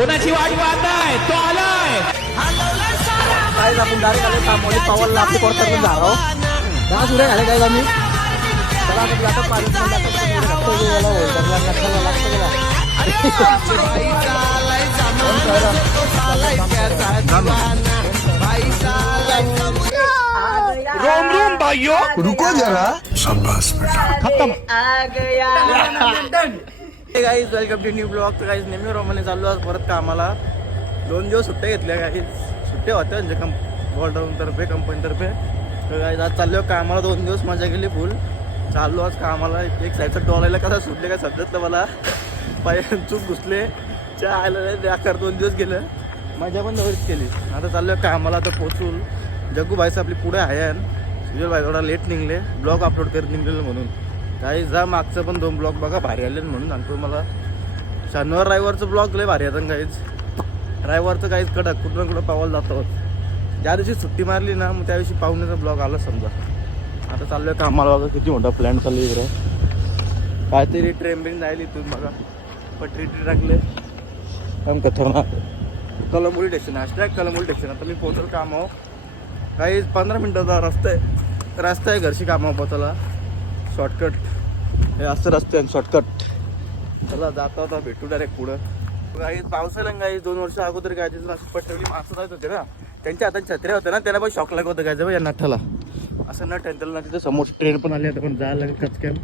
कोणाची वाट पाहताय? तो आलाय. काय आपण डायरेक्ट आले तांबोली पावलला आपली परत करून जा हो दहा उड्या घाले काय आम्ही. चला जातो पाणी. रोम रोम भाइयों. रुको जरा. Guys welcome to new vlog तर गाईज नेहमी रोमाने चाललो आज परत कामाला. दोन दिवस सुट्ट्या घेतल्या गाईज सुट्ट्या होत्या म्हणजे कं वॉलडाऊन तर्फे कंपनीतर्फे तर गाईज आज चाललो कामाला. दोन दिवस मजा केली फुल चाललो आज कामाला. एक साईडचं डॉलायला कसा सुटले काय समजतलं मला. पाय चूक घुसले. च्या आयला आकार दोन दिवस गेलं. मजा पण नवरीच केली. आता चाललो कामाला आता पोचून. जग्गू भाईचं आपली पुढे आहे. सुजल भाई थोडा लेट निघले. ब्लॉग अपलोड करत निघलेलं म्हणून. काही जा मागचं पण दोन ब्लॉग बघा भारी आले म्हणून सांगतो मला शनिवार रविवारचं ब्लॉग लय भारी येतं काहीच रविवारचं काहीच कडक कुठं कुठं पावायला जातो. ज्या दिवशी सुट्टी मारली ना मग त्या दिवशी पाहुण्याचा ब्लॉग आला समजा. आता चाललोय कामाला बघा किती मोठा प्लॅन चालू इकडे. काहीतरी ट्रेन बिन राहिली इथून बघा. पटरी ट्री टाकले. काम खतरनाक Kalamboli station hashtag Kalamboli station आता मी पोहोचल काम आहो काही पंधरा मिनटाचा रस्ता आहे. रस्ता आहे घरची कामावर पोचायला शॉर्टकट हे असं रस्ते आहे शॉर्टकट चला जाता होता भेटू डायरेक्ट पुढं. काही पावसाला काही दोन वर्ष अगोदर काय तिथून असं पटवली माणसं जात होते ना. त्यांच्या हातात छत्र्या होत्या ना त्याला पण शॉक लागत होतं काय या नठाला असं नट आहे त्याला ना तिथं समोर ट्रेन पण आली आता पण जायला लागेल कचक्यान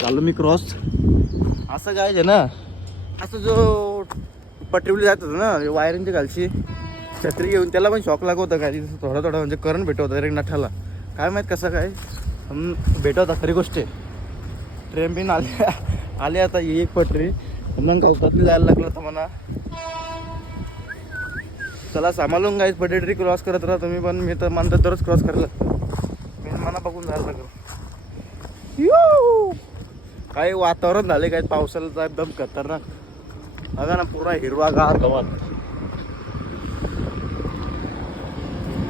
चालू मी क्रॉस असं काय आहे ना. असं जो पटवली जात होतं ना वायरिंगच्या घालशी छत्री घेऊन त्याला पण शॉक लागत होता काय थोडा थोडा म्हणजे करंट भेटत डायरेक्ट नठाला काय माहीत कसं काय. भेटवता खरी गोष्ट आहे. ट्रेन बिन आले आले आता एक पटरी. मग कौकातली जायला लागलं तर म्हणा. चला सांभाळून गाईस पटेटरी क्रॉस करत राहा तुम्ही पण मी तर म्हणतो तरच क्रॉस करायला. मी मना बघून जायला लागलं. यू! काही वातावरण झाले काय पावसाला एकदम खतरनाक. बघा ना पुरा हिरवा गार गवत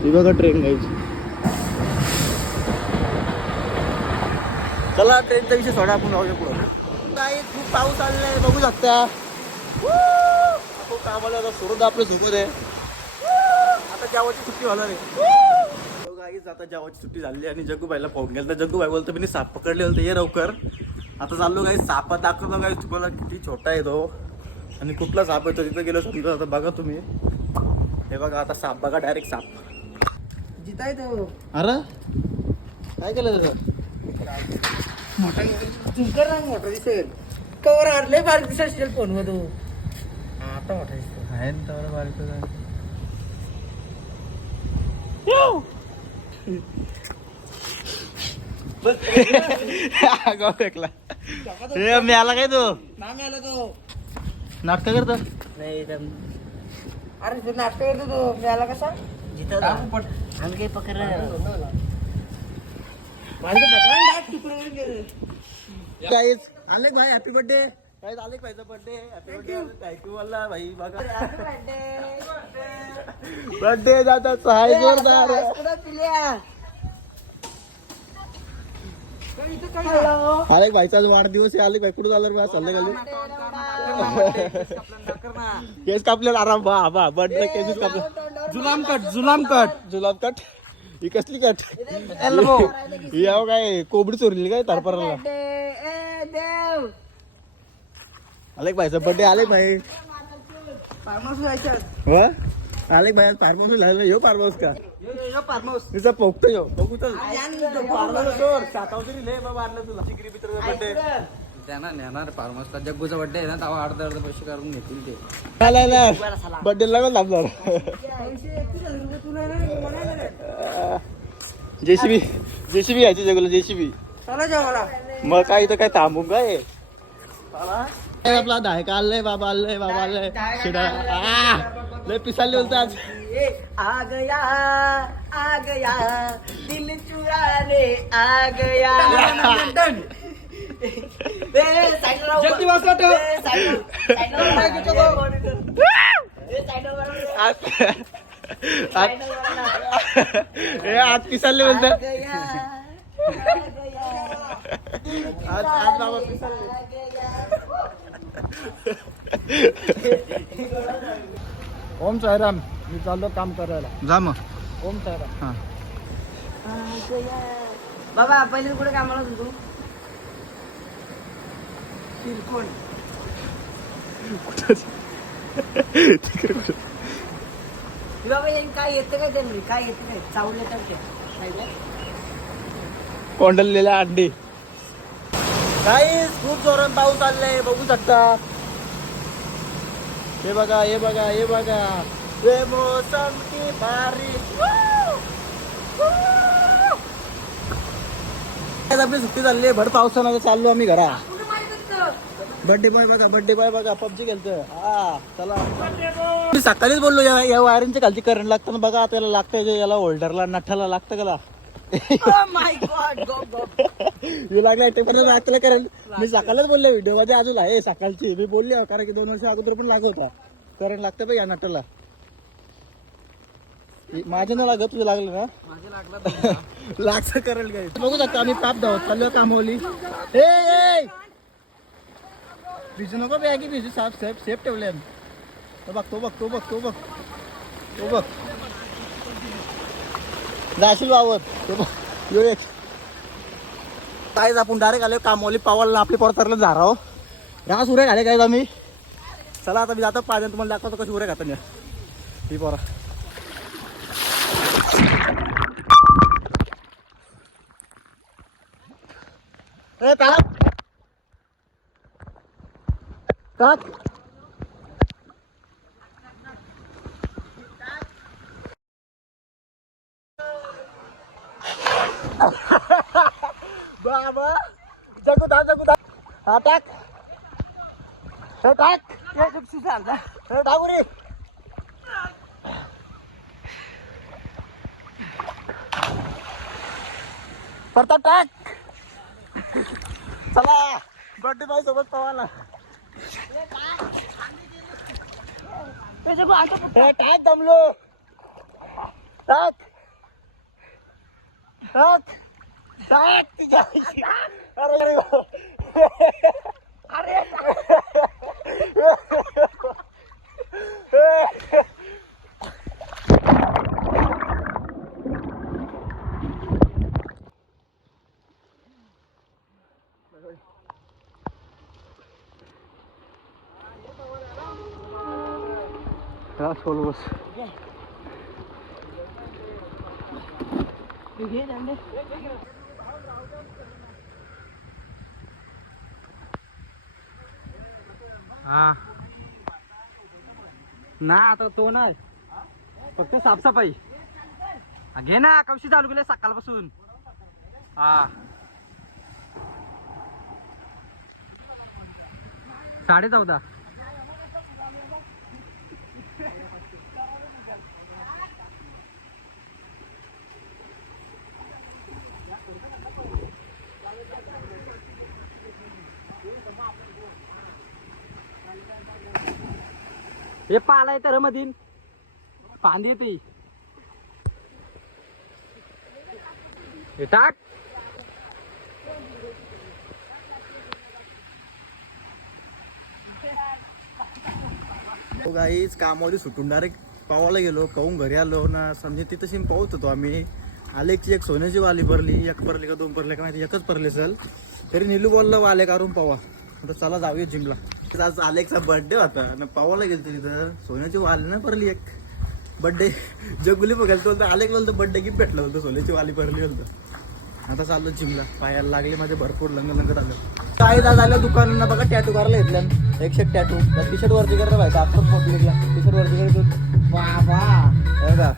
ही बघा ट्रेन गाईच चला ट्रेनचा विषय सोडा आपण जाऊया पुढं. काय खूप पाऊस आलेला आहे बघू शकता. आपण कामाला आता सुरत आपलं झुकत आहे. आता जेवाची सुट्टी होणार आहे. गाईच आता जेवाची सुट्टी झाली आणि जग्गू बाईला पाहून गेलं तर जग्गू बाई बोलतो मी साप पकडले होते ये लवकर. आता चाललो काही सापात दाखवतो काय तुम्हाला किती छोटा आहे तो. आणि कुठला साप आहे तो तिथं गेलो समजा आता बघा तुम्ही. हे बघा आता साप बघा डायरेक्ट साप. जिताय तो. अरे? काय केलं त्याचं? मोठा झुंकर ना मोठा दिसेल. कवर बारीक दिसत असेल हा, आता मोठा दिसतो आहे ना तेवढं बारीक गाव फेकला. मी आला काय तो? आला तो. नाटक करतो? नाही. अरे तो नाटक करतो तो मी आला कसा जिता आम्ही काही पकड. काहीच आले भाई हॅपी बर्थडे काहीच आले भाईचा birthday happy birthday thank you मला भाई. बघा. बर्थडे जाता सहाय जोरदार आले भाईचा आज वाढदिवस आहे. आले भाई कुठं झालं बा? संध्याकाळी. केस कापले आराम बा बा बर्थडे केस कापले जुलाम कट जुलाम कट जुलाम कट ही कसली कट ही अहो काय कोंबडी चोरली काय तारपराला आले भाईचा बर्थडे आले भाई हो आले भाई. फार्महाऊस लागलं यो फार्महाऊस का? तिचा पोकतो यो बघू तर. फार्महाऊस लय बाबा आणलं तुला. चिकरी मित्राचा बर्थडे त्यांना नेणार फार्मसला जग्गूचा बड्डे आहे ना तेव्हा अर्धा अर्धा पैसे काढून घेतील ते. बर्थडे लागून थांबणार जेसीबी जेसीबी यायची जगलं जेसीबी. मग काय इथं काय थांबून काय? आपला धायका आलंय बाबा आलंय बाबा आलंय. शिडा. लय पिसाले बोलतात आ गया आ गया दिल चुराने आ गया. जल्दी आज हे आज पिसाले बोलतात आज आज बाबा पिसाले ओम सायराम मी चाललो काम करायला. जा मग. ओम सायराम हां. बाबा पहिले कुठे कामाला होतो तू? शिरकोण बाबा हे काय येतं काय ते काय येतं काय चावलं ते अंडी. काही खूप जोरात पाऊस चाललाय बघू शकता. हे बघा हे बघा हे बघा. हे मोसम की आज आपली सुट्टी चालली आहे भर पावसानं चाललो आम्ही घरा. बर्थडे बॉय बघा बर्थडे बॉय बघा पबजी खेळतोय. हा चला. मी सकाळीच बोललो या या वायरिंगच्या खालची करंट लागतं ना बघा त्याला लागतं याला होल्डरला नठाला लागतं का Oh लागला रात्री करेल मी सकाळच बोलले व्हिडिओमध्ये अजून आहे सकाळची. मी बोलली कारण की दोन वर्ष अगोदर पण लागत होता. करंट लागतं बघ या नटाला माझ्या नाही लागत तुझं लागलं ना? लागतं करंट काय बघू शकता आम्ही पाप धावत चाललो कामवली ए! भिजू नको बॅगी भिजू साफ सेफ सेफ ठेवले तो बघ तो बघ तो बघ तो बघ तो बघ जाशील वावत तो बघ यो एक। काय आपण डायरेक्ट आलो कामवली पावाला आपली पोर तरलं झाराव रास हो। उरे घाले काय आम्ही। चला आता मी जातो पाहिजे तुम्हाला दाखवतो कशी उरे घालतो ही पोरा। ए टाक टाक बाबा जगू दा जगू दा हा टाक. हे टाक हे उरी परत टाक. चला बर्थडे बाई सोबत पवाला हे टाक दमलो। टाक। टाक। टाक आईची. अरे अरे अरे। रास बोल was. हा. ना आता तो नाही फक्त साफसफाई. घे ना कवशी चालू केले सकाळपासून. हा. साडे चौदा. हे पाला येतं मधीन. पांदी येते हे. टाक. हो गाईच कामावरी सुटून डायरेक्ट पावाला गेलो पाहून घरी आलो. ना समजे तिथं शिम पाहत होतो आम्ही. आलेकची एक सोन्याची वाली भरली. एक भरली का दोन भरले का माहिती एकच भरले सर तरी निलू बोललं वाले काढून पावा. आता चला जाऊया जिमला आज आलेकचा बर्थडे होता. आणि पावाला गेलो तिथं. सोन्याची वाली ना भरली एक. बर्थडे जगुली बघायला तो आलेक बोलतो बर्थडे गिफ्ट भेटलं बोलतो सोन्याची वाली भरली बोलतो. आता चाललो जिमला पायाला लागले माझे भरपूर लंग लंगट आलं काय दा झालं दुकानांना? बघा टॅटू करायला घेतल्या एकशे टॅटू टी शर्ट वरती करता पाहिजे आत्ताच पब्लिकला टी शर्ट वरती करतो वा वा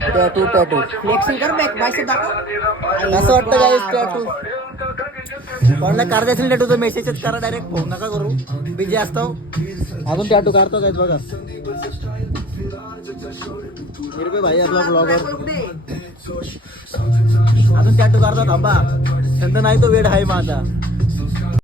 टॅटू टॅटू फ्लेक्सिंग कर बॅक बायसेप दाखव. असं वाटतं काय टॅटू कोणाला कार असेल टॅटू तर मेसेजच करा डायरेक्ट फोन नका करू. बिझी असतो अजून टॅटू काढतो काय बघा. हिरवे भाई आपला ब्लॉगर अजून टॅटू काढतो थांबा. छंद नाही तो वेळ आहे माझा.